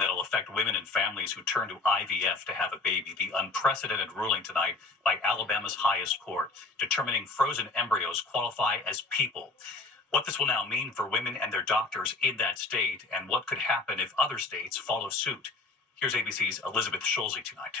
that'll affect women and families who turn to IVF to have a baby. The unprecedented ruling tonight by Alabama's highest court, determining frozen embryos qualify as people. What this will now mean for women and their doctors in that state, and what could happen if other states follow suit. Here's ABC's Elizabeth Schulze tonight.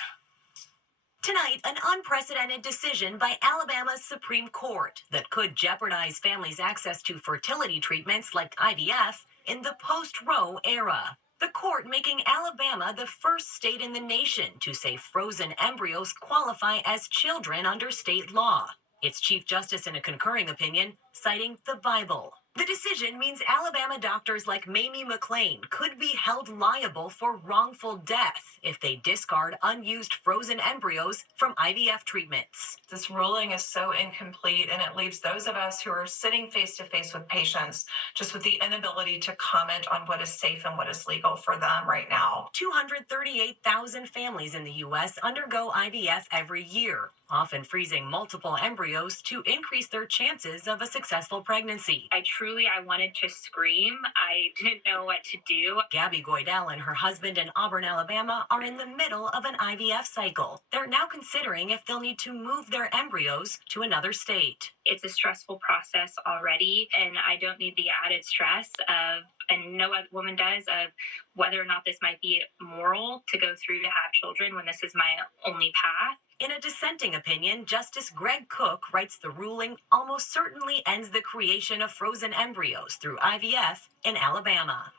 Tonight, an unprecedented decision by Alabama's Supreme Court that could jeopardize families' access to fertility treatments like IVF in the post-Roe era. The court making Alabama the first state in the nation to say frozen embryos qualify as children under state law. Its Chief Justice in a concurring opinion, citing the Bible. The decision means Alabama doctors like Mamie McLean could be held liable for wrongful death if they discard unused frozen embryos from IVF treatments. This ruling is so incomplete, and it leaves those of us who are sitting face to face with patients just with the inability to comment on what is safe and what is legal for them right now. 238,000 families in the U.S. undergo IVF every year, often freezing multiple embryos to increase their chances of a successful pregnancy. I wanted to scream. I didn't know what to do. Gabby Goydell and her husband in Auburn, Alabama, are in the middle of an IVF cycle. They're now considering if they'll need to move their embryos to another state. It's a stressful process already, and I don't need the added stress of, and no other woman does, of whether or not this might be moral to go through to have children when this is my only path. In a dissenting opinion, Justice Greg Cook writes the ruling almost certainly ends the creation of frozen embryos through IVF in Alabama.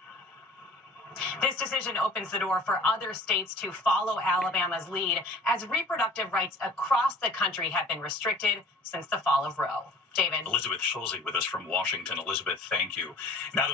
This decision opens the door for other states to follow Alabama's lead as reproductive rights across the country have been restricted since the fall of Roe. David. Elizabeth Schulze with us from Washington. Elizabeth, thank you. Now to